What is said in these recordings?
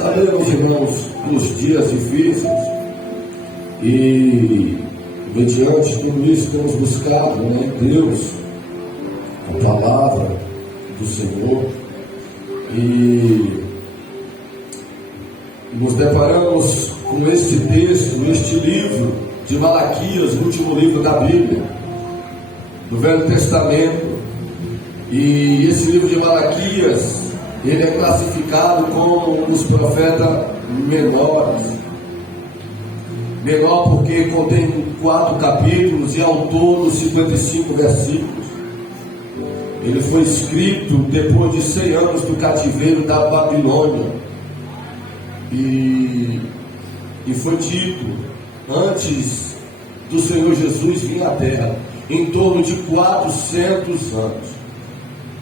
Sabemos, irmãos, dos dias difíceis e, mediante tudo isso, temos buscado, Deus, a palavra do Senhor, e nos deparamos com este texto, este livro de Malaquias, o último livro da Bíblia, do Velho Testamento. E esse livro de Malaquias, ele é classificado como os profetas menores. Menor porque contém 4 capítulos e ao todo 55 versículos. Ele foi escrito depois de 100 anos do cativeiro da Babilônia. E foi dito antes do Senhor Jesus vir à terra, em torno de 400 anos.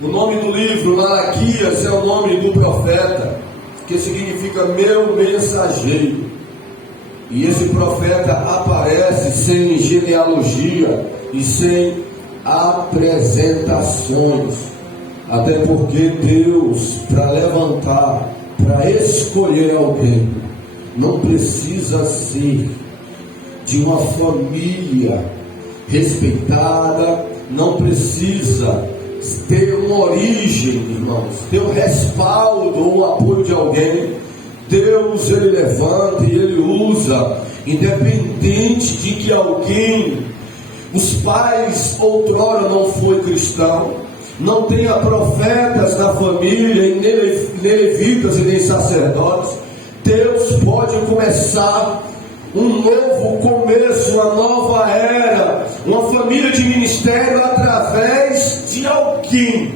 O nome do livro, Malaquias, é o nome do profeta, que significa meu mensageiro. E esse profeta aparece sem genealogia e sem apresentações, até porque Deus, para levantar, para escolher alguém, não precisa ser de uma família respeitada, não precisa ter uma origem, irmãos, ter um respaldo ou o apoio de alguém. Deus, ele levanta e ele usa, independente de que alguém, os pais outrora não foi cristão, não tenha profetas na família, nem levitas e nem sacerdotes. Deus pode começar um novo começo, uma nova era, uma família de ministério através de alguém,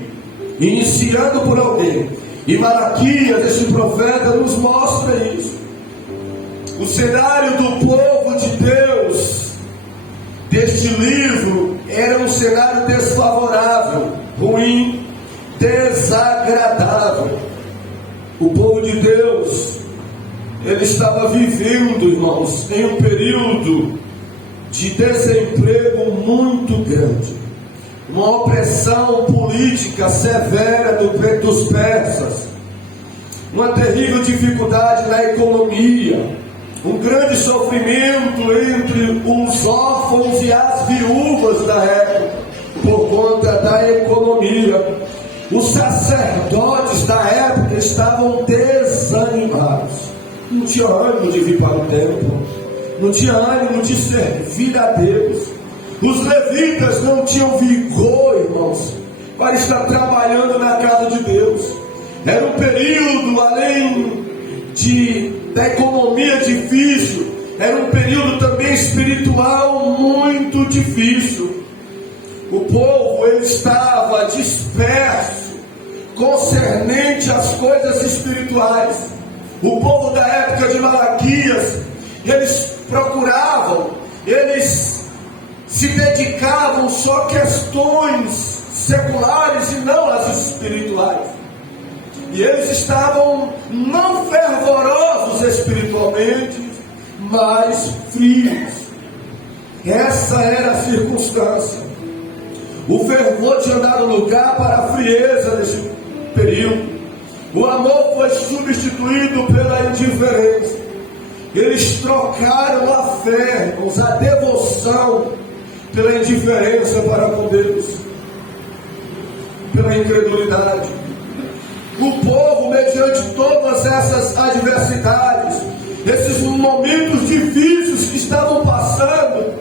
iniciando por alguém. E Malaquias, esse profeta, nos mostra isso. O cenário do povo de Deus, deste livro, era um cenário desfavorável, ruim, desagradável. O povo de Deus, ele estava vivendo, irmãos, em um período de desemprego muito grande, uma opressão política severa dos persas, uma terrível dificuldade na economia, um grande sofrimento entre os órfãos e as viúvas da época, por conta da economia. Os sacerdotes da época estavam desanimados, não tinha ânimo de vir para o templo, não tinha ânimo de servir a Deus. Os levitas não tinham vigor, irmãos, para estar trabalhando na casa de Deus. Era um período, além da economia difícil, era um período também espiritual muito difícil. O povo, ele estava disperso, concernente às coisas espirituais. O povo da época de Malaquias, eles procuravam, eles se dedicavam só a questões seculares e não às espirituais. E eles estavam não fervorosos espiritualmente, mas frios. Essa era a circunstância. O fervor tinha dado lugar para a frieza nesse período. O amor foi substituído pela indiferença. Eles trocaram a fé, irmãos, a devoção, pela indiferença para com Deus, pela incredulidade. O povo, mediante todas essas adversidades, esses momentos difíceis que estavam passando,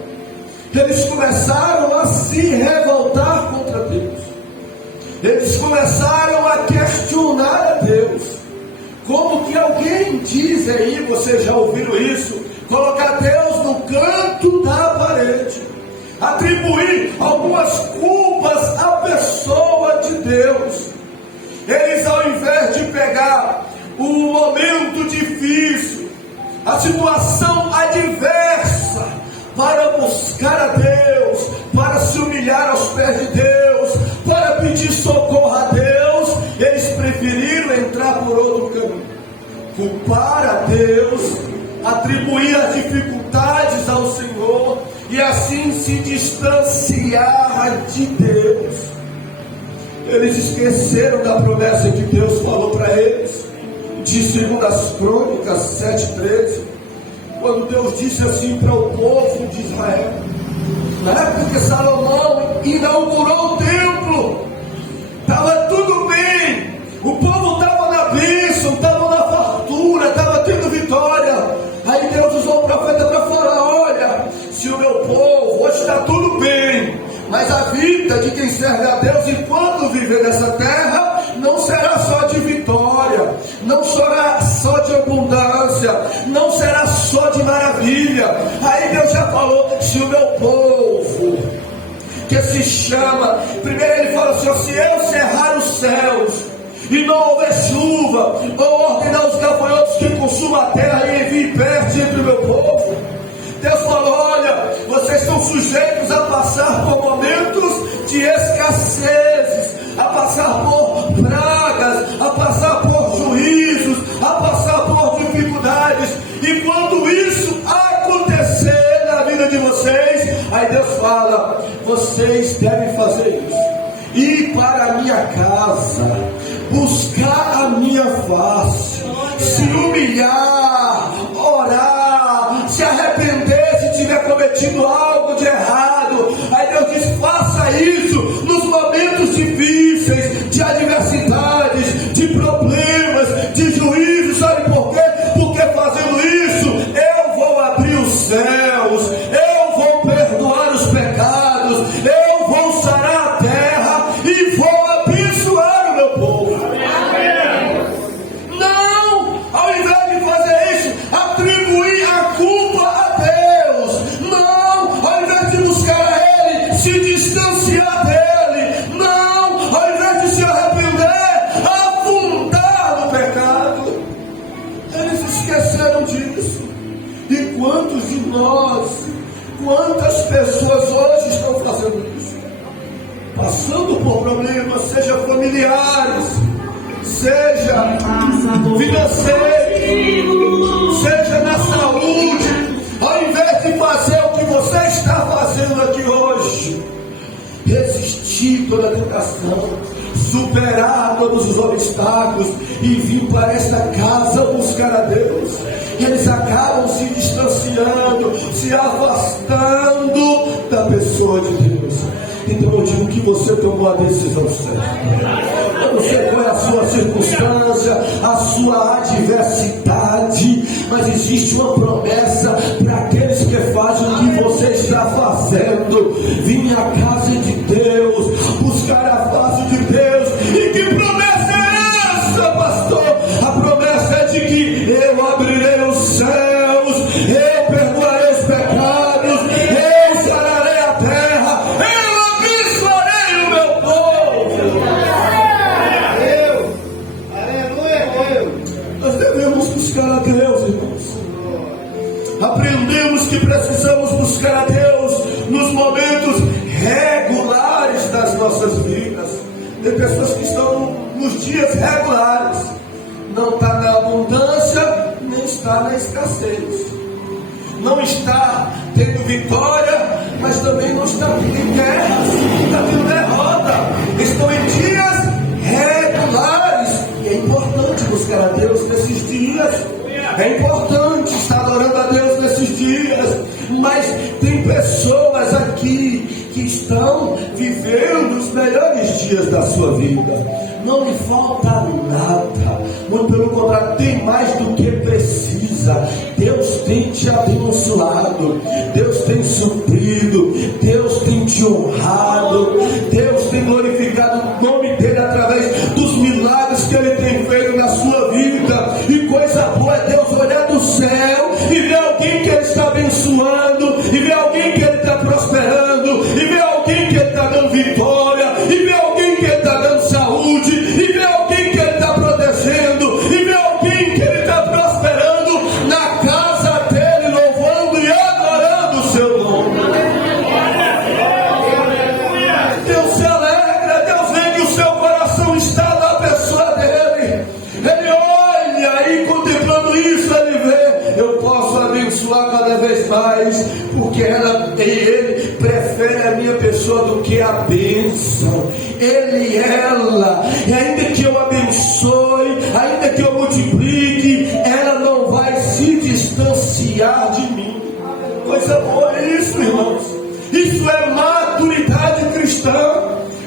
eles começaram a se revoltar contra Deus. Eles começaram a questionar a Deus. Como que alguém diz aí, vocês já ouviram isso, colocar Deus no canto da parede, atribuir algumas culpas à pessoa de Deus. Eles, ao invés de pegar o momento difícil, a situação adversa, para buscar a Deus, para se humilhar aos pés de Deus, para pedir socorro a Deus, eles preferiram entrar por outro caminho, culpar a Deus, atribuir as dificuldades ao Senhor e assim se distanciar de Deus. Eles esqueceram da promessa que Deus falou para eles, de 2 Crônicas 7:13, quando Deus disse assim para o povo de Israel, na época que Salomão inaugurou o templo, estava tudo bem, o povo estava na bênção, estava na fartura, estava tendo vitória. Aí Deus usou o profeta para falar: olha, se o meu povo, hoje está tudo bem, mas a vida de quem serve a Deus enquanto viver nessa terra não será só de vitória, não será só de abundância, não será só de maravilha. Aí Deus já falou: se o meu povo, que se chama, primeiro ele fala assim: se eu cerrar os céus e não houver chuva, ou ordenar os gafanhotos que consumam a terra e enviem peste entre o meu povo, Deus falou: olha, vocês são sujeitos a passar por momentos de escassezes, a passar por pragas, a passar por juízos, a passar por dificuldades. E quando isso acontecer na vida de vocês, aí Deus fala: vocês devem fazer isso, ir para a minha casa, buscar a minha face, se humilhar, orar, se arrepender se tiver cometido algo de errado. Aí Deus diz: faça isso nos momentos difíceis, de adversidades, de problemas, de juízo. Sabe por quê? Porque fazendo isso, eu vou abrir os céus, eu vou perdoar os pecados, eu vou sarar a terra e vou abençoar o meu povo. Não, ao invés de fazer isso, atribuir a culpa a Deus. Não, ao invés de buscar a Ele, se distanciar dele. Não, ao invés de se arrepender, afundar no pecado. Eles esqueceram disso. E quantos de nós, quantas pessoas hoje estão fazendo isso? Passando por problemas, seja familiares, seja financeiros, seja na saúde. Ao invés de fazer o que você está fazendo aqui hoje, resistir toda a tentação, superar todos os obstáculos e vir para esta casa buscar a Deus, eles acabam se distanciando, se afastando da pessoa de Deus. Então eu digo que você tomou a decisão certa. Eu não sei qual é a sua circunstância, a sua adversidade, mas existe uma promessa para aqueles que fazem o que você está fazendo: vir à casa de Deus, buscar a face de Deus. E que promessa é essa, pastor? A promessa é de que eu abrirei os céus, eu perdoarei os pecados, eu sararei a terra, eu abençoarei o meu povo. Aleluia. Nós devemos buscar a Deus, irmãos. Aprendemos que precisamos buscar a Deus nos momentos regulares das nossas vidas. Tem pessoas que estão nos dias regulares, não está na abundância, nem está na escassez, não está tendo vitória, mas também não está em guerras, está tendo derrota. Estão em dias regulares, e é importante buscar a Deus nesses dias. É importante estar adorando a Deus nesses dias, mas tem pessoas aqui que estão vivendo os melhores dias da sua vida. Não lhe falta nada, muito pelo contrário, tem mais do que precisa. Deus tem te abençoado, Deus tem suprido, Deus tem te honrado, Deus tem glorificado o nome dele através dos milagres que ele tem feito na sua vida. E coisa boa é Deus olhar do céu e ver alguém que ele está abençoando, e ver alguém que ele está prosperando, e ver alguém que ele está dando vitória, e ver alguém que ele está dando saúde, e ver alguém que ele está protegendo, e ver alguém que ele está prosperando na casa dele, louvando e adorando o seu nome. Deus se alegra, Deus vê que o seu coração está na pessoa dele. Ele olha e contemplando isso, ele vê: eu posso abençoar cada vez mais, porque ele prefere a minha pessoa do que a bênção. Ele e ela, e ainda que eu abençoe, ainda que eu multiplique, Coisa boa é isso, irmãos. Isso é maturidade cristã.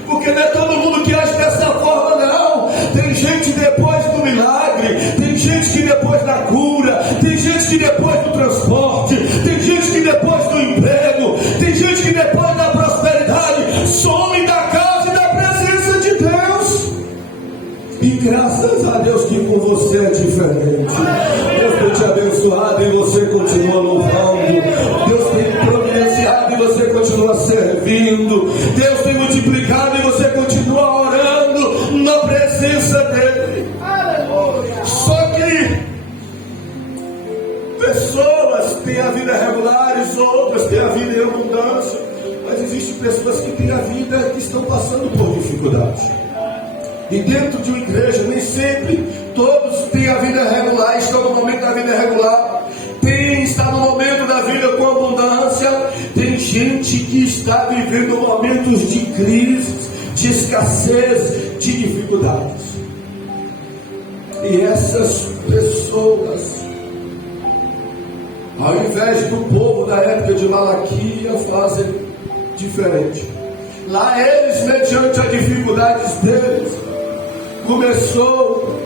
Porque não é todo mundo que age dessa forma, não. Tem gente depois do milagre, tem gente que depois da cura, tem gente que depois do transporte, tem gente que depois do emprego, tem gente que depois da prosperidade some da casa e da presença de Deus. E graças a Deus que com você é diferente. Deus tem te abençoado e você continua louvando. Deus tem providenciado e você continua servindo. Deus tem multiplicado e você continua orando na presença dele. Só que pessoas têm a vida regulares, outras têm a vida em abundância. Mas existem pessoas que têm a vida que estão passando por dificuldade. E dentro de uma igreja, nem sempre todos têm a vida regular, estão no momento da vida regular. Está no momento da vida com abundância. Tem gente que está vivendo momentos de crise, de escassez, de dificuldades. E essas pessoas, ao invés do povo da época de Malaquias, fazem diferente. Lá eles, mediante as dificuldades deles, começou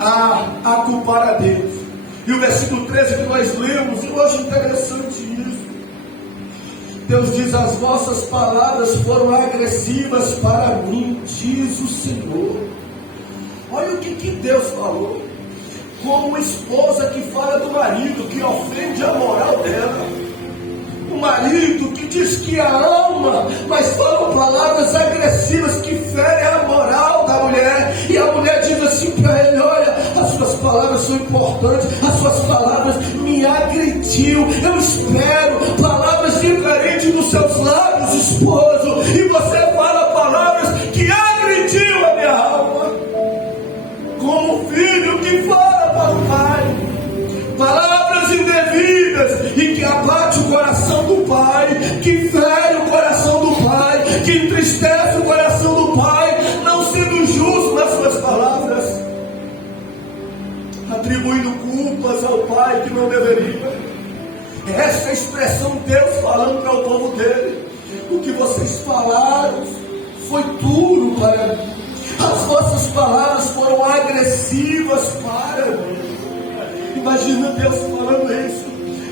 a culpar a Deus. E o versículo 13 que nós lemos, eu acho interessante isso. Deus diz: as vossas palavras foram agressivas para mim, diz o Senhor. Olha o que Deus falou. Como esposa que fala do marido, que ofende a moral dela. O marido que diz que a ama, mas falam palavras agressivas que ferem a moral da mulher. E a mulher diz assim para ele: olha, as suas palavras são importantes, as suas palavras me agrediu. Eu espero palavras diferentes dos seus lábios, esposo. E você fala palavras que agrediu a minha alma. Como filho que fala para o pai palavras indevidas e que abate o coração do pai, que fere o coração do pai, que entristece o coração do pai, não sendo justo nas suas palavras, atribuindo culpas ao pai que não deveria. Essa é a expressão de Deus falando para o povo dele: o que vocês falaram foi duro para mim, as vossas palavras foram agressivas para mim. Imagina Deus falando isso.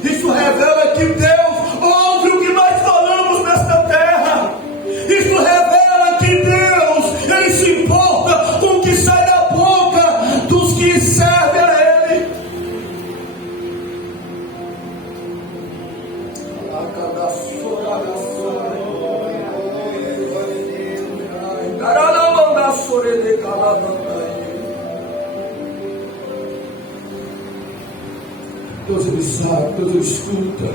Isso revela que Deus ouve o que nós falamos nesta terra. Isso revela que Deus, Ele se importa com o que sai da boca dos que servem a Ele. Deus ele sabe, Deus ele escuta.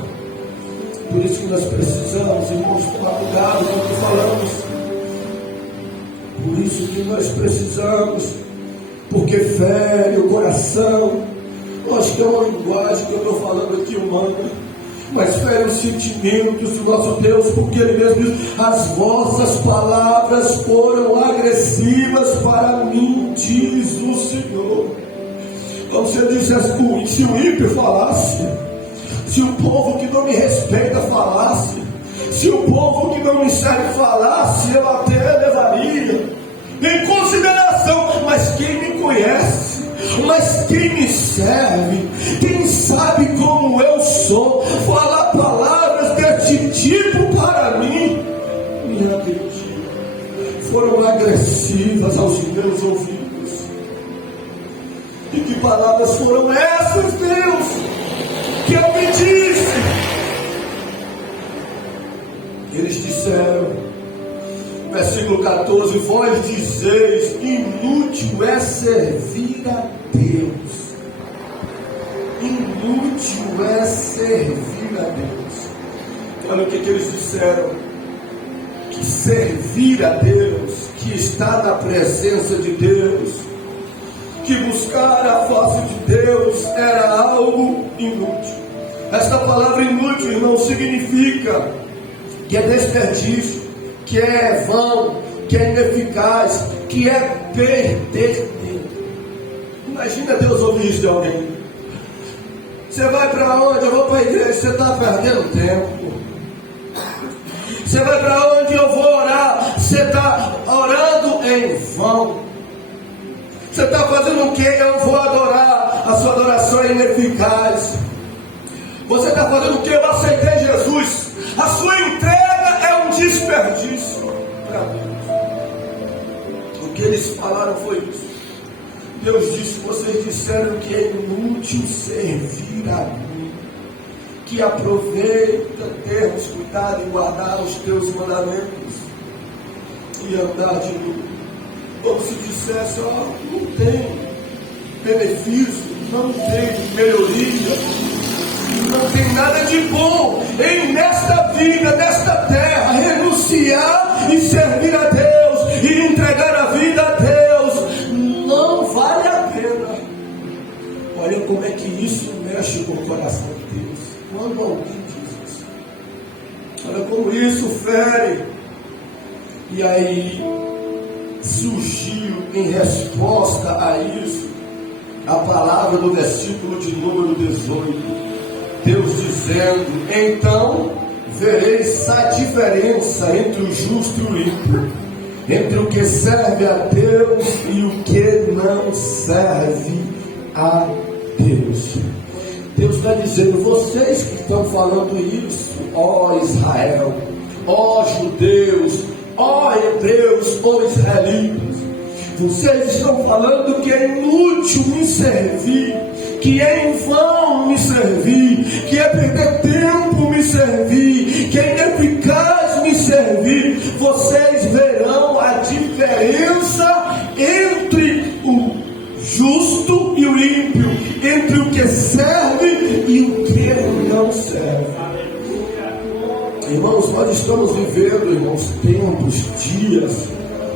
Por isso que nós precisamos, irmãos, tomar cuidado quando falamos. Por isso que nós precisamos, porque fere o coração. Nós temos uma linguagem que eu estou falando aqui humana, mas fere os sentimentos do nosso Deus, porque Ele mesmo diz: as vossas palavras foram agressivas para mim, diz o Senhor. Então você diz assim: se o ímpio falasse, se o povo que não me respeita falasse, se o povo que não me serve falasse, eu até levaria em consideração. Mas quem me conhece, mas quem me serve, quem sabe como eu sou, falar palavras desse tipo para mim, me agrediu, foram agressivas aos meus ouvidos. E que palavras foram essas, Deus, que eu me disse? Eles disseram, versículo 14: vós dizeis, inútil é servir a Deus. Inútil é servir a Deus. Olha o que eles disseram: que servir a Deus, que estar na presença de Deus, que buscar a face de Deus era algo inútil. Esta palavra inútil, irmão, significa que é desperdício, que é vão, que é ineficaz, que é perder tempo. Imagina Deus ouvir isso de alguém. Você vai para onde? Eu vou para a igreja. Você está perdendo tempo. Você vai para onde? Eu vou orar. Você está orando em vão. Você está fazendo o que? Eu vou adorar. A sua adoração é ineficaz. Você está fazendo o que? Eu aceitei Jesus. A sua entrega é um desperdício para Deus. O que eles falaram foi isso. Deus disse: vocês disseram que é inútil servir a mim, que aproveita termos cuidado em guardar os teus mandamentos e andar de mim. Como se dissesse: ó, não tem benefício, não tem melhoria, não tem nada de bom em nesta vida, nesta terra, renunciar e servir a Deus e entregar a vida a Deus. Não vale a pena. Olha como é que isso mexe com o coração de Deus. Quando alguém diz isso, olha como isso fere. E aí surgiu em resposta a isso a palavra do versículo de número 18. Deus dizendo: então vereis a diferença entre o justo e o ímpio, entre o que serve a Deus e o que não serve a Deus. Deus está dizendo: vocês que estão falando isso, ó Israel, ó judeus, ó hebreus, ó israelitas, vocês estão falando que é inútil me servir, que é em vão me servir, que é perder tempo me servir, que é ineficaz me servir. Vocês verão a diferença entre o justo e o ímpio, entre o que serve e o que não serve. Irmãos, nós estamos vivendo, irmãos, tempos, dias,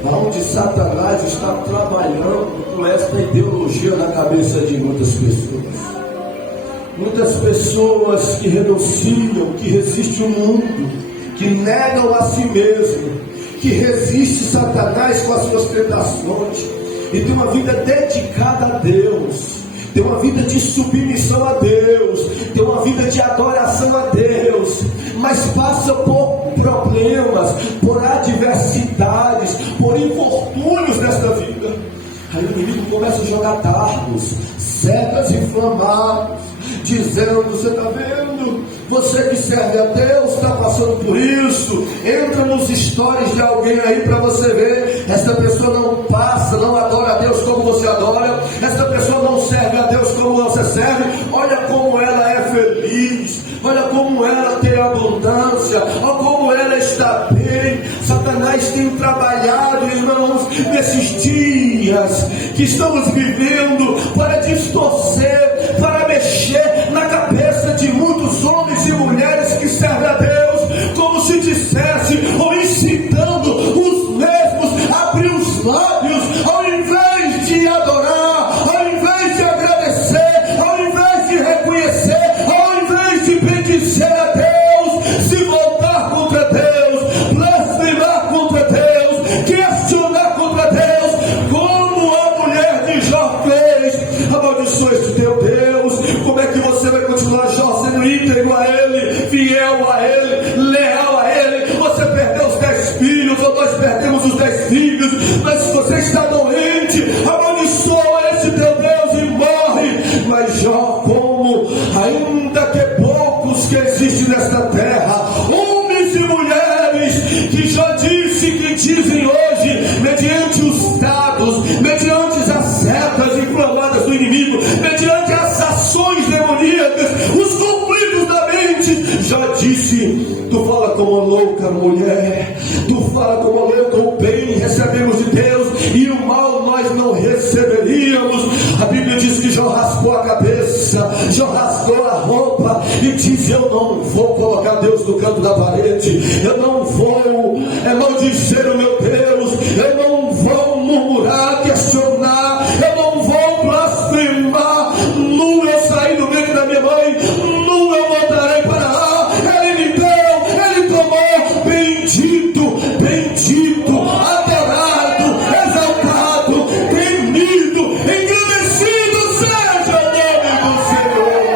onde Satanás está trabalhando com esta ideologia na cabeça de muitas pessoas. Muitas pessoas que renunciam, que resistem o mundo, que negam a si mesmo, que resistem Satanás com as suas tentações, e tem uma vida dedicada a Deus, tem uma vida de submissão a Deus, tem uma vida de adoração a Deus, mas passa por problemas, por adversidades, por infortúnios nesta vida. Aí o inimigo começa a jogar dardos, setas inflamadas, dizendo: você está vendo? Você que serve a Deus está passando por isso. Entra nos stories de alguém aí para você ver. Essa pessoa não passa, não adora a Deus como você adora. Essa pessoa não serve a Deus como você serve. Olha como ela é feliz. Olha como ela tem abundância. Olha como ela está bem. Satanás tem trabalhado, irmãos, nesses dias que estamos vivendo para distorcer, para mexer na cabeça de muitos homens e mulheres que servem a Deus, como se dissesse, ou incitando os mesmos a abrir os lábios, ao invés de adorar, ao invés de agradecer, ao invés de reconhecer, ao invés de bendizer a Deus, se voltar contra Deus, blasfemar contra Deus, questionar contra Deus, como a mulher de Jó fez. Amaldiçoa esse teu Deus. Como é que você vai continuar, Jó, sendo íntegro a Ele, fiel a Ele, leal a Ele? Você perdeu os 10 filhos, ou nós perdemos os 10 filhos, mas você está doente, amaldiçoa esse teu Deus e morre. Mas Jó, como ainda que poucos que existem nesta terra, homens e mulheres, que Jó disse que dizem hoje, mediante os dados, mediante as setas inflamadas do inimigo, mediante as ações demoníacas, os conflitos da mente, Jó disse: tu fala como louca mulher, tu fala como louca, o bem recebemos de Deus e o mal nós não receberíamos. A Bíblia diz que Jó raspou a cabeça, Jó rasgou a roupa e diz: eu não vou colocar Deus no canto da parede, eu não vou maldizer o meu Deus, eu não vou murmurar, questionar, eu não vou blasfemar. Nu eu saí do ventre da minha mãe, nu eu voltarei para lá. Ele me deu, Ele tomou. Bendito, bendito, adorado, exaltado, temido, engrandecido seja o nome do Senhor.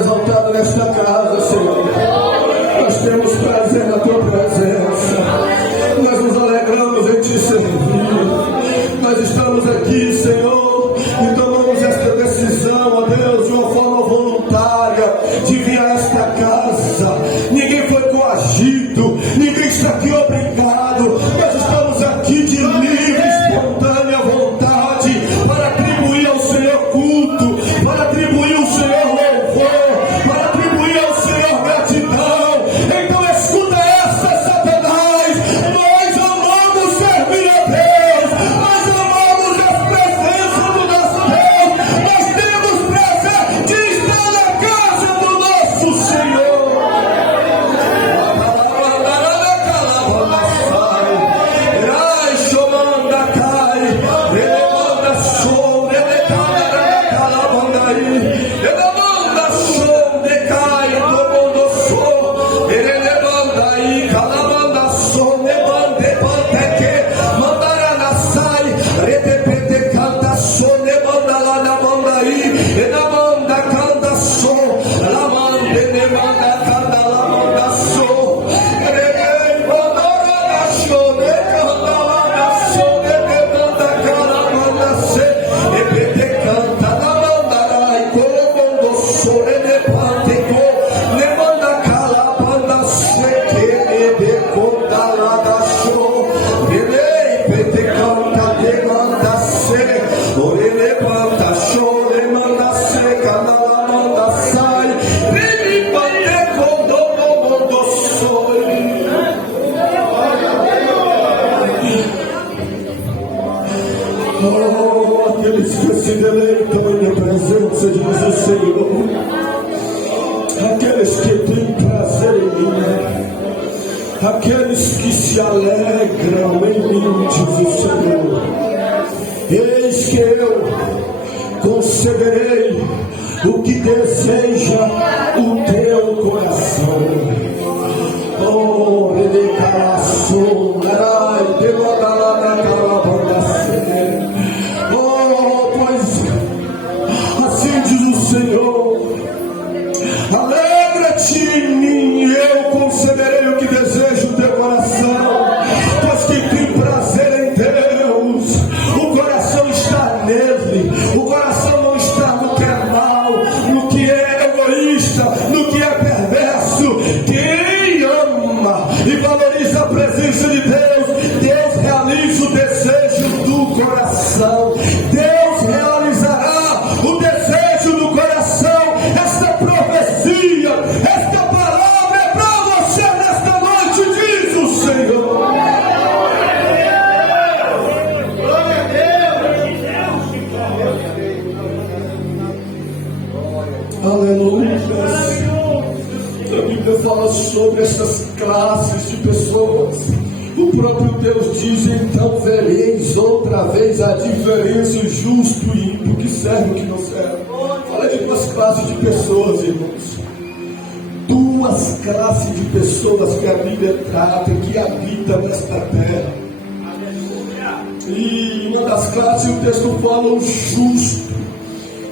exaltado nesta casa, Senhor. Nós temos prazer na tua presença. Nós nos alegramos em te servir. Nós estamos aqui, Senhor, e tomamos esta decisão, ó Deus, de uma forma voluntária, de vir a esta casa. Ninguém foi coagido, ninguém está aqui obrigado. Nós estamos aqui de livre, espontânea vontade, para atribuir ao Senhor culto, para atribuir ao Senhor louvor, para atribuir ao Senhor gratidão. Então escuta essa, Satanás. Nós amamos servir a Deus, nós amamos a presença do nosso Deus, nós temos prazer de estar na casa do nosso Senhor. Aqueles que se deleitam em minha presença, diz o Senhor, aqueles que têm prazer em mim, aqueles que se alegram em mim, diz o Senhor, eis que eu concederei o que deseja o teu coração. Oh, ele calaçou, ai, deu a galera Senhor, alegra-te em mim, e eu concederei o que deseja o teu coração. Pois quem tem prazer em Deus, o coração está nele. O coração não está no que é mal, no que é egoísta, no que é perverso. Quem ama e valoriza a presença de Deus, Deus realiza o desejo do coração. Deus realizará o desejo do coração. Esta profecia, esta palavra é para você nesta noite, diz o Senhor. Glória a Deus. Aleluia. A Bíblia fala sobre essas classes de pessoas. O próprio Deus diz: então vereis outra vez a diferença, o justo e ímpio, que serve e que não serve. Fala de duas classes de pessoas, irmãos. Duas classes de pessoas que a Bíblia trata, que habitam nesta terra. E uma das classes, o texto fala o justo.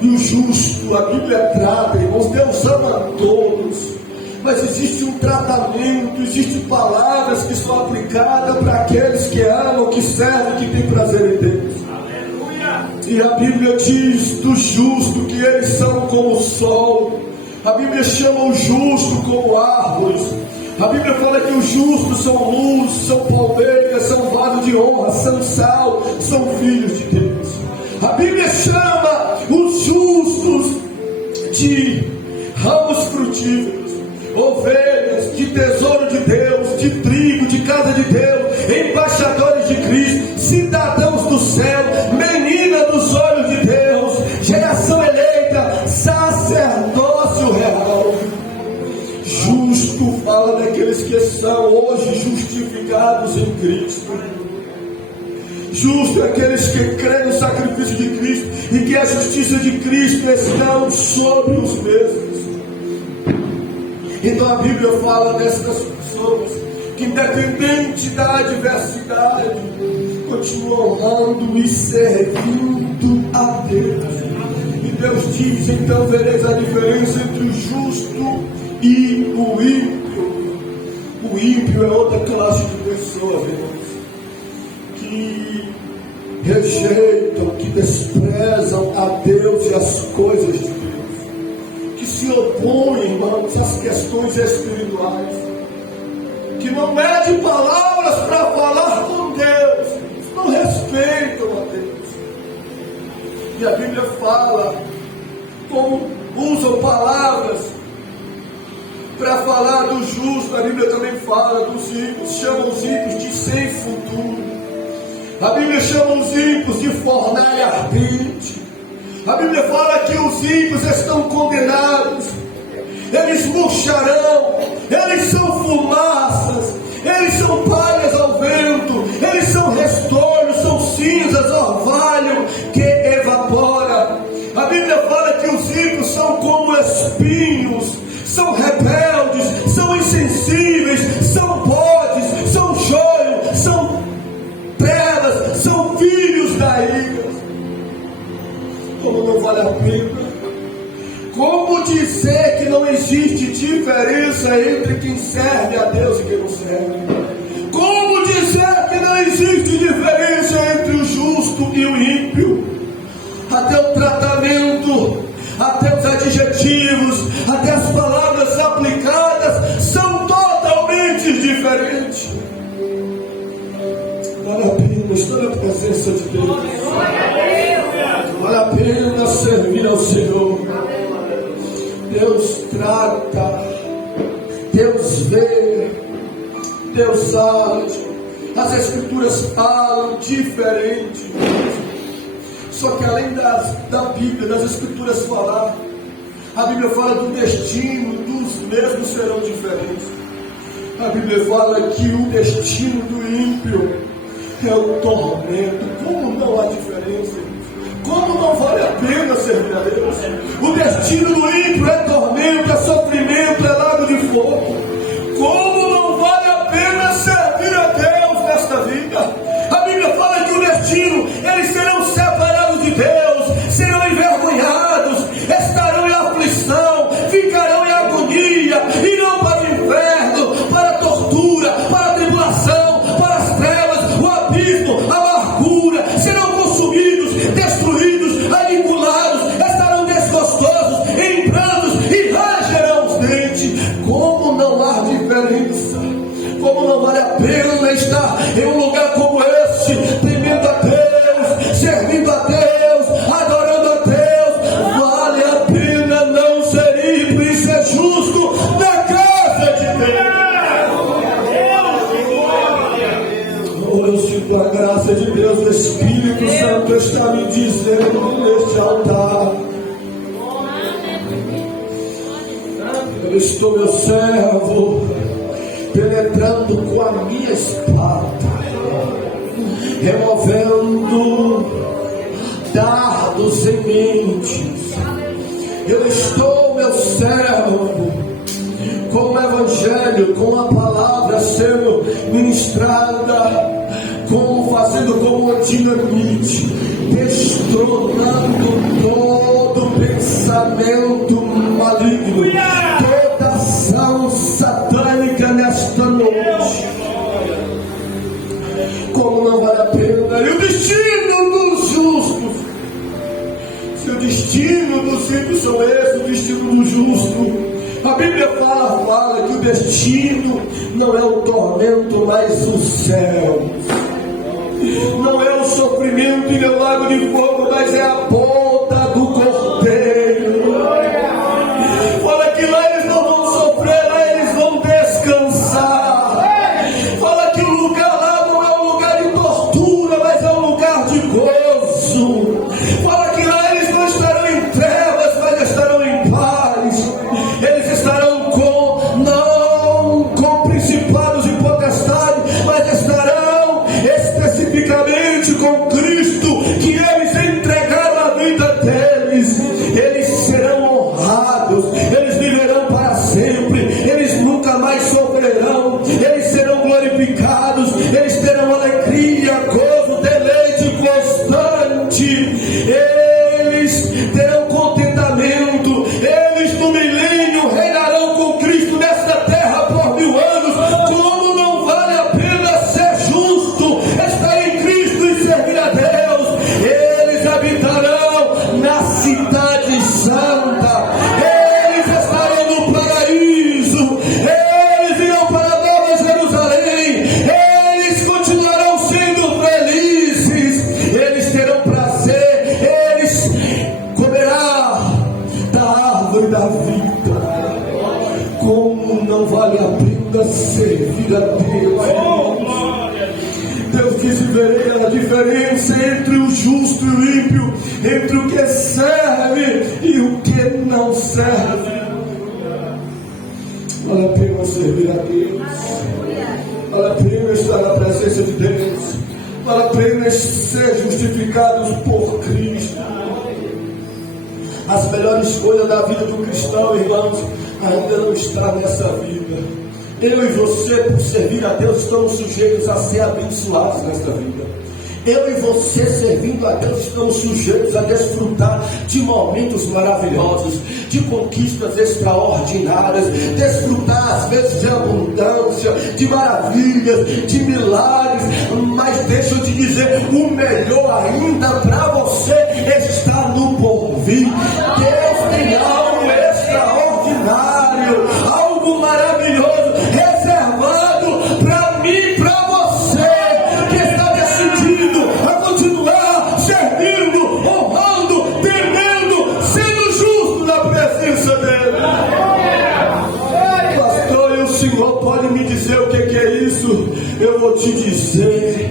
E o justo, a Bíblia trata, irmãos, Deus ama a todos. Mas existe um tratamento, existem palavras que são aplicadas para aqueles que amam, que servem, que têm prazer em Deus. Aleluia. E a Bíblia diz do justo que eles são como o sol. A Bíblia chama o justo como árvores. A Bíblia fala que os justos são luz, são palmeiras, são vasos de honra, são sal, são filhos de Deus. A Bíblia chama os justos de ramos frutíferos, ovelhas, de tesouro de Deus, de trigo, de casa de Deus, embaixadores de Cristo, cidadãos do céu, menina dos olhos de Deus, geração eleita, sacerdócio real. Justo fala daqueles que são hoje justificados em Cristo. Justo é aqueles que creem no sacrifício de Cristo e que a justiça de Cristo está sobre os mesmos. Então a Bíblia fala dessas pessoas que, independente da adversidade, continuam honrando e servindo a Deus. Deus diz: então vereis a diferença entre o justo e o ímpio. O ímpio é outra classe de pessoas, irmãos, que rejeitam, que desprezam a Deus e as coisas de Deus, que se opõem, irmãos, às questões espirituais, que não medem palavras para falar com Deus, não respeitam a Deus. E a Bíblia fala como usam palavras para falar do justo. A Bíblia também fala dos ímpios, chama os ímpios de sem futuro. A Bíblia chama os ímpios de fornalha ardente. A Bíblia fala que os ímpios estão condenados, eles murcharão, eles são fumaças, eles são palhas ao vento, eles são restolhos, são cinzas, orvalho que evapora. A Bíblia fala que os ímpios são como espinhos, são rebeldes, são insensíveis, são bodes, são joio, são pedras, são filhos da ira. Como não vale a pena? Como dizer que não existe diferença entre quem serve a Deus e quem não serve? Como dizer que não existe diferença entre o justo e o ímpio? Até o tratamento, até os adjetivos, até as palavras aplicadas são totalmente diferentes. Vale a pena estar na presença de Deus. Vale a pena servir ao Senhor. Deus trata, Deus vê, Deus age. As Escrituras falam diferente. Só que além da Bíblia, das Escrituras falar, a Bíblia fala do destino dos mesmos serão diferentes. A Bíblia fala que o destino do ímpio é o tormento. Como não há diferença? Como não vale a pena servir a Deus? O destino do ímpio é tormento, é sofrimento, é lago de fogo. Como não vale a pena servir a Deus nesta vida? A Bíblia fala que o destino, eles serão separados de Deus, serão envergonhados, estarão em aflição, ficarão em agonia, irão para o inferno, para a tortura, para a tribulação, para as trevas, o abismo, a amargura, serão consumidos, destruídos, aniquilados, estarão desgostosos, em prantos e ragerão os dentes. Como não há diferença? Como não vale a pena estar em um lugar como este, temendo a Deus, servindo a Deus, adorando a Deus? Vale a pena não ser ímpio e ser justo na casa de Deus. Oh, eu sinto a graça de Deus, o Espírito Santo está me dizendo neste altar: eu estou, meu servo, penetrando com a minha espada, removendo dardos em mentes. Eu estou, meu servo, com o Evangelho, com a palavra sendo ministrada, fazendo como dinamite, destronando todo pensamento maligno, toda ação satânica nesta noite. Como não vale a pena? E o destino dos justos? Se o destino dos ímpios são esse, o destino do justo, a Bíblia fala que o destino não é o tormento, mas o céu. Não é o sofrimento e o lago de fogo, mas é a boda do Cordeiro. Fala que lá eles não vão sofrer, lá eles vão descansar. Fala que o lugar lá não é um lugar de tortura, mas é um lugar de gozo. Fala que lá eles não estarão em trevas, mas estarão em paz. Eles estarão não com principados e potestades, mas estarão especificamente com Cristo, que eles entregaram a vida árvore da vida. Como não vale a pena servir a Deus. Deus diz: verei a diferença entre o justo e o ímpio, entre o que serve e o que não serve. Vale a pena servir a Deus. Vale a pena estar na presença de Deus. Vale a pena ser justificados por Cristo. As melhores coisas da vida do cristão, irmãos, ainda não está nessa vida. Eu e você, por servir a Deus, estamos sujeitos a ser abençoados nesta vida. Eu e você, servindo a Deus, estamos sujeitos a desfrutar de momentos maravilhosos, de conquistas extraordinárias, desfrutar às vezes de abundância, de maravilhas, de milagres. Mas deixa eu te dizer, o melhor ainda para você está no porvir. Deus tem algo extraordinário, algo maravilhoso reservado para mim e para você, que está decidido a continuar servindo, honrando, temendo, sendo justo na presença dele. Pastor, e o senhor pode me dizer o que é isso? Eu vou te dizer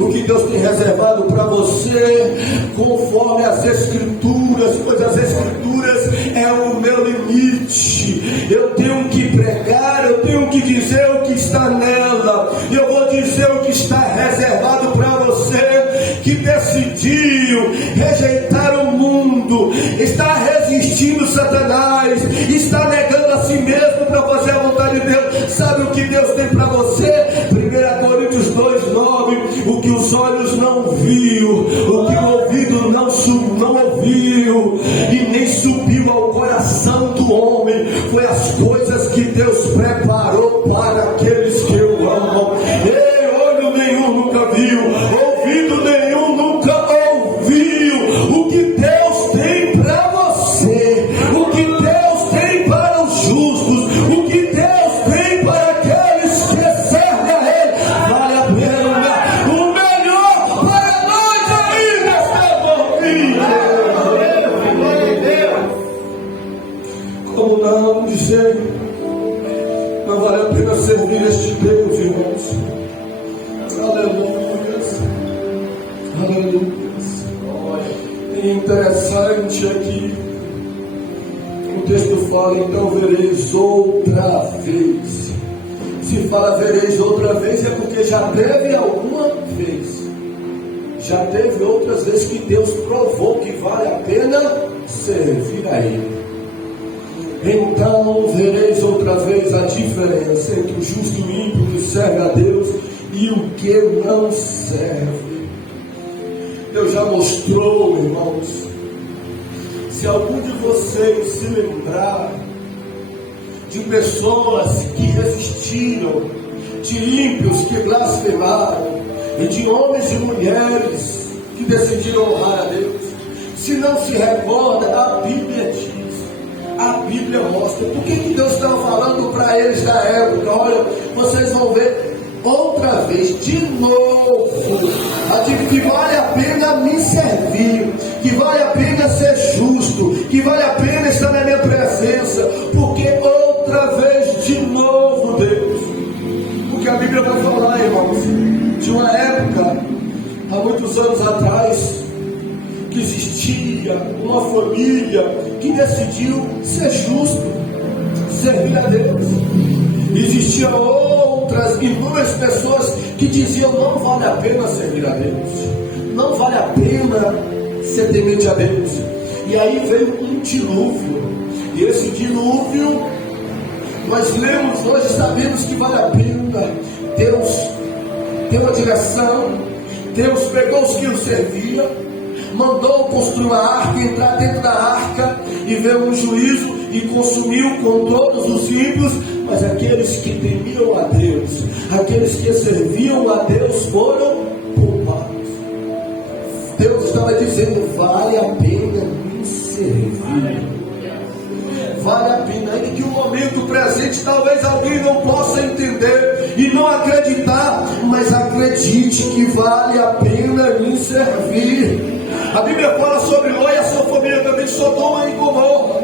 o que Deus tem reservado para você, conforme as Escrituras, pois as Escrituras é o meu limite. Eu tenho que pregar, eu tenho que dizer o que está nela. Eu vou dizer o que está reservado para você, que decidiu rejeitar o mundo, está resistindo Satanás, está negando a si mesmo para fazer a vontade de Deus. Sabe o que Deus tem para você? 1 Coríntios 2:9, o que os olhos não viu, o que o ouvido não ouviu, e nem subiu ao coração do homem, foi as coisas que Deus preparou para aqueles que o amam. E olho nenhum nunca viu, ouvido nenhum nunca ouviu o que Deus tem para você, o que Deus tem para os justos, o que Deus tem para aqueles que servem a Ele. Vale a pena, o melhor para nós ainda está por vir. Como não dizer, não vale a pena servir este Deus, irmãos. Aleluias, aleluias. É interessante aqui, o texto fala: então vereis outra vez. Se fala vereis outra vez, é porque já teve alguma vez, já teve outras vezes que Deus provou que vale a pena servir a Ele. Então vereis outra vez a diferença entre o justo e o ímpio, que serve a Deus e o que não serve. Deus já mostrou, irmãos. Se algum de vocês se lembrar de pessoas que resistiram, de ímpios que blasfemaram, e de homens e mulheres que decidiram honrar a Deus, se não se recorda, a Bíblia diz, a Bíblia mostra. Por que Deus estava falando para eles da época? Olha, vocês vão ver outra vez, de novo, que vale a pena me servir, que vale a pena ser justo, que vale a pena estar na minha presença, porque outra vez, de novo, Deus. Porque a Bíblia vai falar, irmãos, de uma época, há muitos anos atrás, que existia uma família que decidiu ser justo, servir a Deus. Existiam outras inúmeras pessoas que diziam: não vale a pena servir a Deus, não vale a pena ser temente a Deus. E aí veio um dilúvio, e esse dilúvio, nós lemos, nós sabemos que vale a pena. Deus deu uma direção, Deus pegou os que o serviam, mandou construir uma arca, entrar dentro da arca, e veio um juízo e consumiu com todos os ímpios. Mas aqueles que temiam a Deus, aqueles que serviam a Deus, foram poupados. Deus estava dizendo: vale a pena me servir, vale a pena. Ainda que o momento presente talvez alguém não possa entender e não acreditar, mas acredite que vale a pena me servir. A Bíblia fala sobre Ló e a sua família também, Sodoma e Gomorra.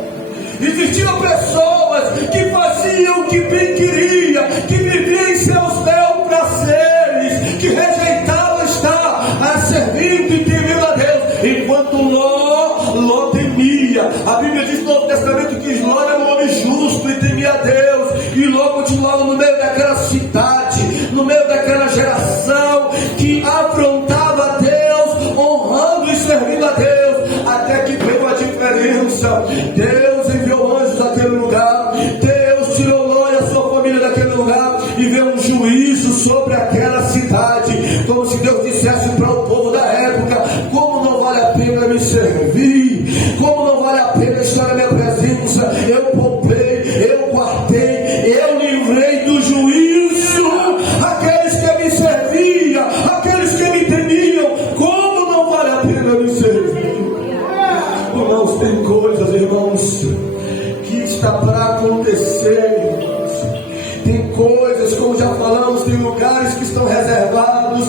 Existiam pessoas que faziam o que bem queria, que viviam em seus bel prazeres, que rejeitavam estar servindo e temendo a Deus, enquanto Ló temia. A Bíblia diz no Novo Testamento que Ló era um homem justo e temia a Deus, e Ló continuava no meio daquela cidade, no meio daquela geração que afrontava a Deus, honrando e servindo a Deus, até que veio a diferença. Deus enviou anjos naquele lugar, Deus tirou Ló e a sua família daquele lugar, e veio um juízo sobre aquela cidade, como se Deus dissesse para o povo da época: como não vale a pena me servir, como não vale a pena estar na minha presença. Eu poupei, eu guardei, eu livrei do juízo aqueles que me serviam, aqueles que me temiam. Como não vale a pena me servir? Irmãos, tem coisas, irmãos, que está para acontecer. Tem coisas, como já falamos, tem lugares que estão reservados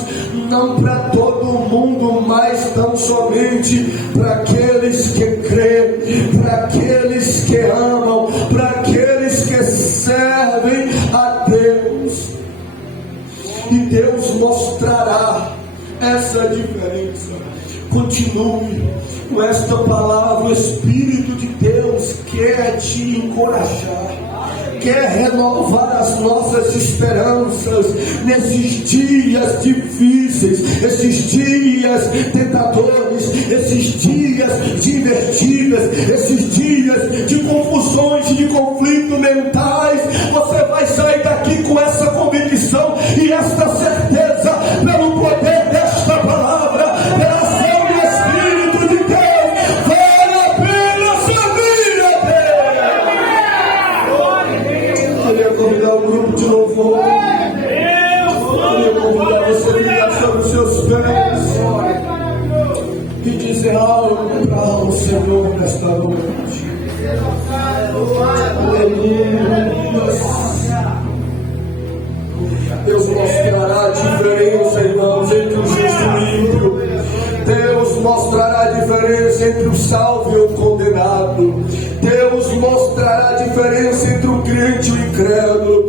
não para todo mundo, mas tão somente para aqueles que creem, para aqueles que amam, para aqueles que servem a Deus. E Deus mostrará essa diferença. Continue com esta palavra. O Espírito de Deus quer te encorajar, quer renovar as nossas esperanças nesses dias difíceis, esses dias tentadores, esses dias de invertidas, esses dias de confusões e de conflitos mentais. Você vai sair daqui com essa convicção e esta certeza, pelo poder desta palavra, pela ação do Espírito de Deus. Vale a pena servir a Deus. Eu queria convidar o grupo de louvor. Eu queria convidar você a ficar sobre os seus pés e dizer algo para o Senhor nesta noite. Aleluia. Deus mostrará a diferença, irmãos, entre o justo e o ímpio. Deus mostrará a diferença entre o salvo e o condenado. Deus mostrará a diferença entre o crente e o incrédulo.